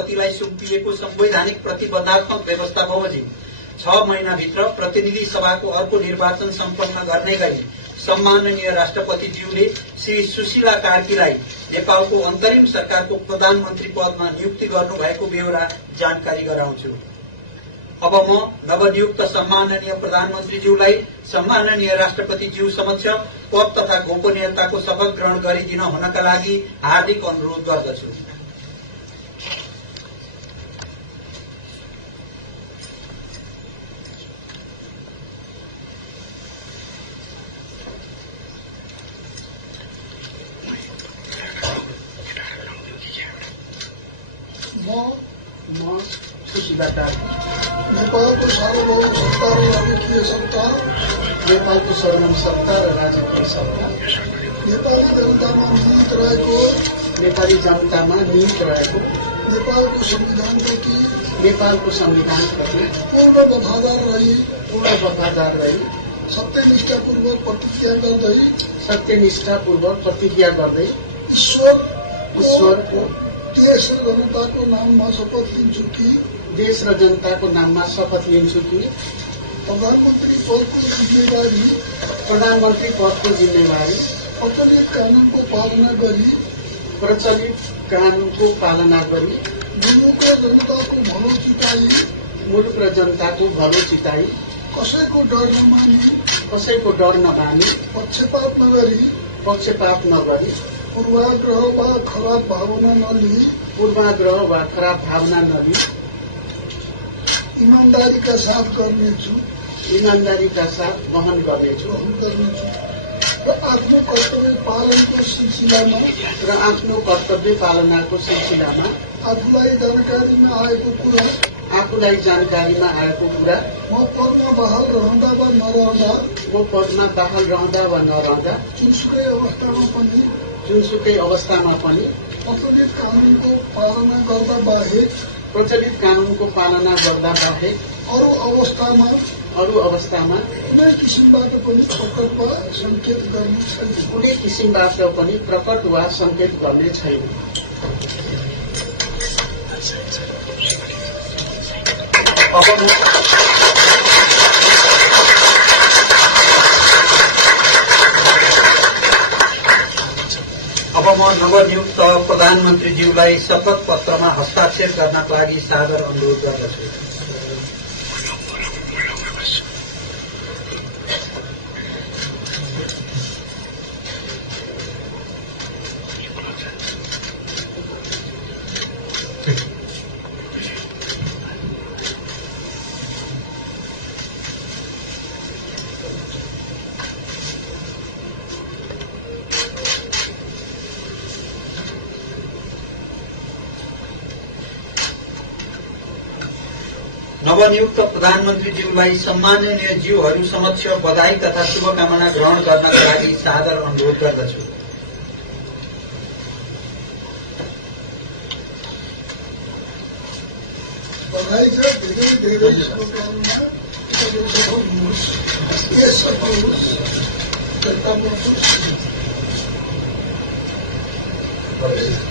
राष्ट्रपतिलाई सुम्पिएको संवैधानिक प्रतिबद्धात्मक व्यवस्था बमोजिम 6 महिनाभित्र प्रतिनिधि सभाको अर्को निर्वाचन सम्पन्न गर्ने गरी सम्माननीय राष्ट्रपतिज्यूले श्री सुशीला कार्कीलाई नेपालको अन्तरिम सरकारको प्रधानमन्त्री पदमा नियुक्ति गर्नुभएको बेहोरा जानकारी गराउँछु। अब म नवनियुक्त सम्माननीय प्रधानमन्त्रीज्यूलाई सम्माननीय राष्ट्रपतिज्यू समक्ष पद तथा गोपनीयताको शपथ ग्रहण गरिदिन हुनका लागि हार्दिक अनुरोध गर्दछु। म सुशीला कार्की नेपालको सार्वभौम सत्ता र राजकीय सत्ता, नेपालको सर्वोच्च सत्ता र राजकीय सत्ता, नेपाली जनतामा निहित रहेको नेपालको संविधानप्रति पूर्ण वफादार रही सत्यनिष्ठापूर्वक प्रतिज्ञा गर्दै ईश्वरको देश र जनताको नाममा शपथ लिन्छु कि प्रधानमन्त्री पदको जिम्मेवारी प्रचलित कानूनको पालना गरी मुलुक र जनताको भलो चिताई कसैको डर नमानी पक्षपात नगरी पूर्वाग्रह वा खराब भावना नलिई ईमानदारीका साथ वहन गर्नेछु र आफ्नो कर्तव्य पालनाको सिलसिलामा आफूलाई जानकारीमा आएको कुरा म पदमा बहाल रहँदा वा नरहँदा जुनसुकै अवस्थामा पनि प्रचलित कानूनको पालना गर्दा बाहेक अरू अवस्थामा कुनै किसिमबाट पनि प्रकट वा संकेत गर्ने छैन। अब म नवनियुक्त प्रधानमन्त्रीज्यूलाई शपथ पत्रमा हस्ताक्षर गर्नका लागि सादर अनुरोध गर्दछु। नवनियुक्त प्रधानमन्त्रीज्यूलाई सम्माननीय ज्यूहरू समक्ष बधाई तथा शुभकामना ग्रहण गर्नका लागि सादर अनुरोध गर्दछु। धेरै